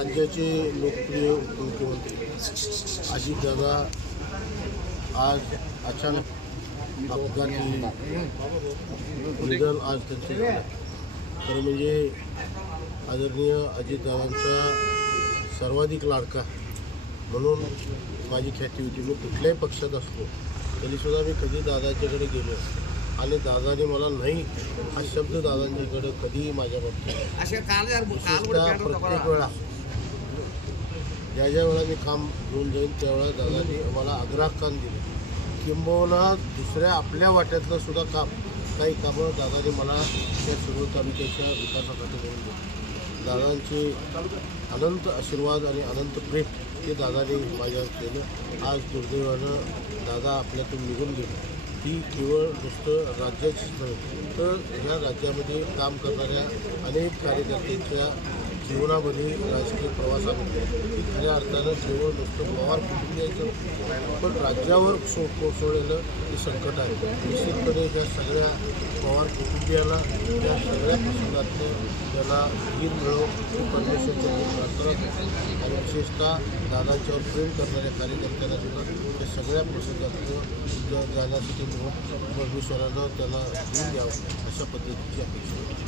राज्याचे लोकप्रिय मुख्यमंत्री अजितदादा आज अचानक अपघाती निधन आज त्यांचं झालं. तर म्हणजे आदरणीय अजितदादांचा सर्वाधिक लाडका म्हणून माझी ख्याती होती. मी कुठल्याही पक्षात असलो तरीसुद्धा मी कधी दादाच्याकडे गेलो आणि दादाने मला नाही हा शब्द दादांच्याकडे कधीही माझ्या बाबतीत प्रत्येक वेळा ज्या वेळा मी काम घेऊन जाईन त्यावेळेला दादाने मला आग्रहाकान दिले. किंबहुना दुसऱ्या आपल्या वाट्यातलं सुद्धा काम काही कामं दादाने मला त्या सर्व तालुक्याच्या विकासासाठी मिळून दिले. दादांचे अनंत आशीर्वाद आणि अनंत प्रेम ते दादाने माझ्यावर केलं. आज दुर्दैवानं दादा आपल्यातून निघून गेले. ही केवळ नुसतं राज्याचीच नव्हे तर ह्या राज्यामध्ये काम करणाऱ्या अनेक कार्यकर्त्यांच्या जीवनामध्ये राजकीय प्रवासामध्ये ही खऱ्या अर्थानं केवळ नुसतं पवार कुटुंबियांचं पण राज्यावर कोसळलेलं हे संकट आहे. निश्चितपणे त्या सगळ्या पवार कुटुंबियाला या सगळ्या प्रसंगातून त्याला धीर मिळव ही परमेश्वरची प्रार्थना आणि विशेषतः दादांच्यावर प्रेम करणाऱ्या कार्यकर्त्यांना सुद्धा त्या सगळ्या प्रसंगातून जाण्यासाठी परमेश्वरानं त्याला धीर द्यावं अशा पद्धतीची अपेक्षा.